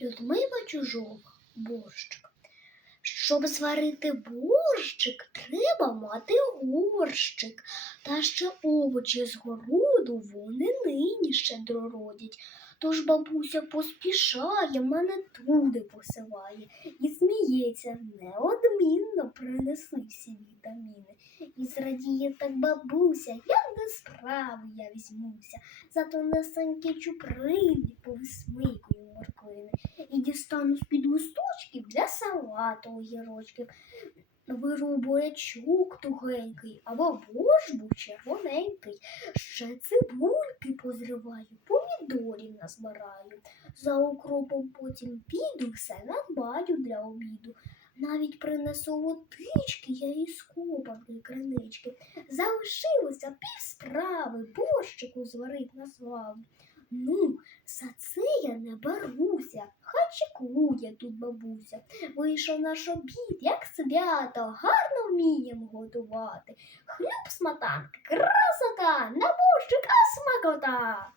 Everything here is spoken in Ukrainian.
Людмила Чужова, борщик. Щоб зварити борщик, треба мати горщик. Та ще овочі з городу вони нині щедро родять. Тож бабуся поспішає, мене туди посилає і сміється, неодмінно принеси всі вітаміни. І зрадіє так бабуся, як до справи я візьмуся, за тонесенькі чуприни повисмикую дістану з-під листочків для салату огірочків. Беру бурячок тугенький, або борщ був червоненький. Ще цибульки позриваю, помідорів назбираю. За укропом потім піду, все надбаю для обіду. Навіть принесу водички я із копанки кринички. Залишилося пів справи, борщику зварить на славу. Ну, за це я не беруся, хай тут бабуся. Вийшов наш обід, як свято, гарно вміємо готувати. Хлюб сматанки, красота, на борщик, а смакота.